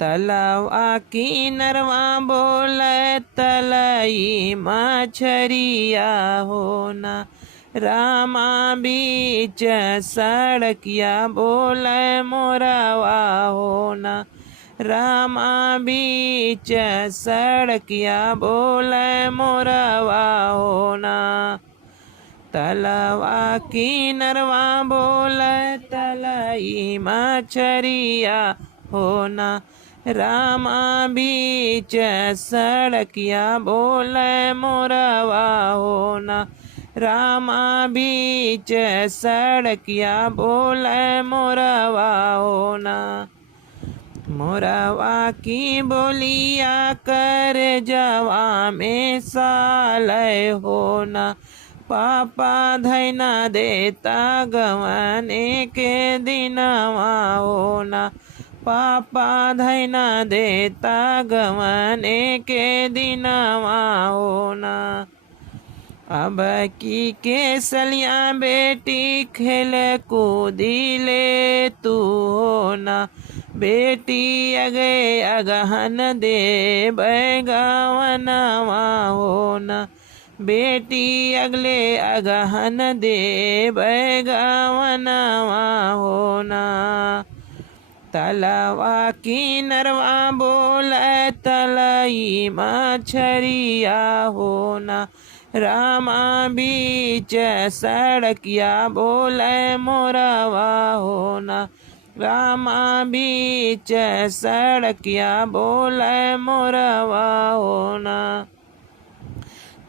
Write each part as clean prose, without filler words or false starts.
तलवा किनरवा बोले तलई मछरिया होना। रामा बीच सड़किया बोले मोरवा होना। रामा बीच सड़किया बोले मोरवा होना। तलवा किनरवा बोले तलई मछरिया होना। रामा बीच सड़किया बोले मोरवा होना। रामा बीच सड़किया बोले मोरवा होना। मोरवा की बोलिया कर जवा में सालय होना। पापा धैना देता गवाने के दिनवा होना। पापा धैना देता गवाने के दिनवा होना। अब की केसलिया बेटी खेल कूदी ले तू होना। बेटी अगे अगहन दे बैगवनवा होना। बेटी अगले अगहन दे बैगवनवा होना। तलवा किनरवा बोले तलई मछरिया होना। रामा बीच सड़किया बोले मोरवा होना। रामा बीच सड़किया बोले मोरवा होना।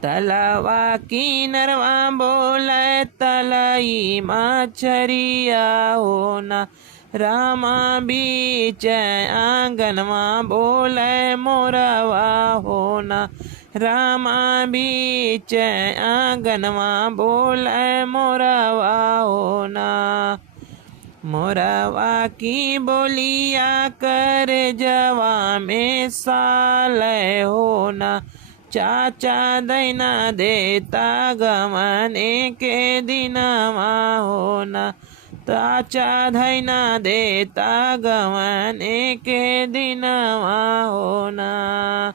तलवा किनरवा बोले तलई मछरिया होना। रामा बीच आंगनवा बोले मोरवा होना। रामा बीच आंगनवा बोले मोरवा होना। मोरवा की बोलिया कर जवा में सालय होना। चाचा दैना देता गवाने के दिनवा होना। चाचा धैना देता गवाने के दिनवा होना।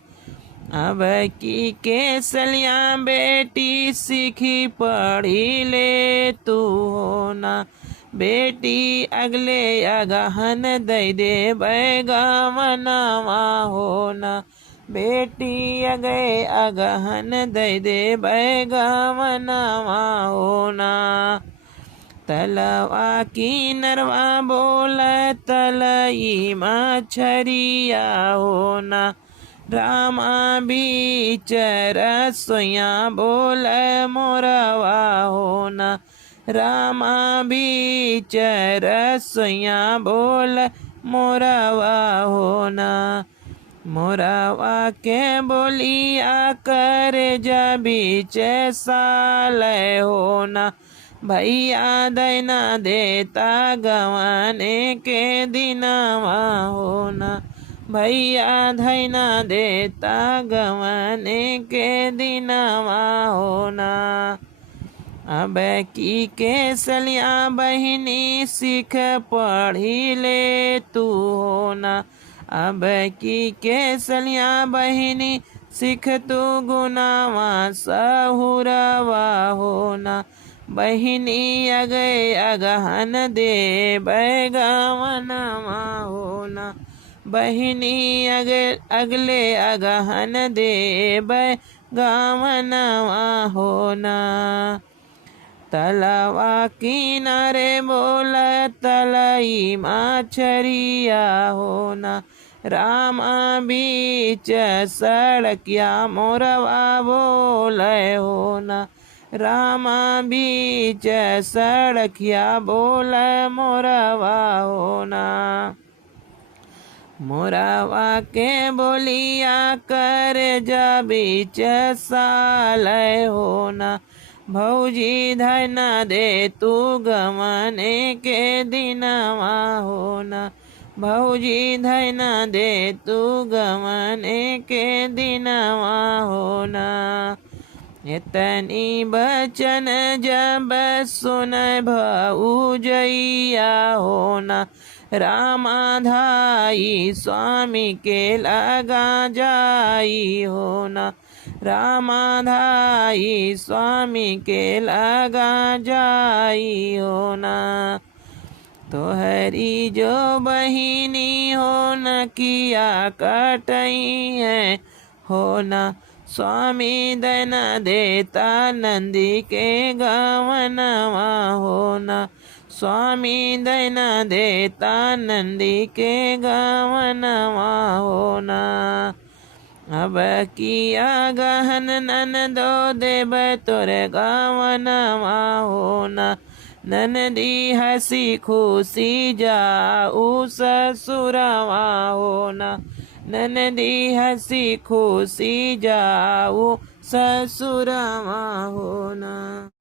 अब की केसलिया बेटी सीखी पढ़ी ले तू होना। बेटी अगले अगहन दे दे बैगवनवा होना। बेटी अगे अगहन दे दे बैगवनवा होना। तलवा किनरवा बोले तलई मछरिया होना। रामा बीच रसोइया बोले मोरवा होना। रामा बीच रसोइया बोले मोरवा होना। मोरवा के बोलिया कर जा बीच सालय होना। भैया दैना देता गवाने के दिनवा होना। भैया धैना देता गवाने के दिनवा होना। अब की केसलिया बहिनी सीख पढ़ी ले तू होना। अब की केसलिया बहिनी सीख तू गुनावा सहुरवा होना। बहिनी अगे अगहन दे बैगवनवा होना। बहिनी अगले अगहन दे बैगवनवा होना। तलवा किनारे बोले तलई मछरिया होना। रामा बीच सड़किया मोरवा बोले होना। रामा बीच सड़किया बोले मोरवा होना। मोरवा के बोलिया कर जा बीच सालय होना। भौजी धैना दे तू गवाने के दिनवा होना। भौजी धैना दे तू गवाने के दिनवा होना। इतनी बचन जब सुन भौजैया होना। रामाधाई स्वामी के लगा जाई हो ना, रामाधाई स्वामी के लगा जाई हो ना। तोहरी जो बहिनी हो न किया कटई है हो ना, स्वामी दन देता नंदी के गवनवा हो ना, स्वामी दन देता नंदी के गवनवा हो ना। अब किया गहन नन दो देव तोर गवनवा हो ना, ननदी हसी खुशी जाऊ ससुरवा हो ना, ननदी हसी खुशी जाऊ ससुरवा हो ना।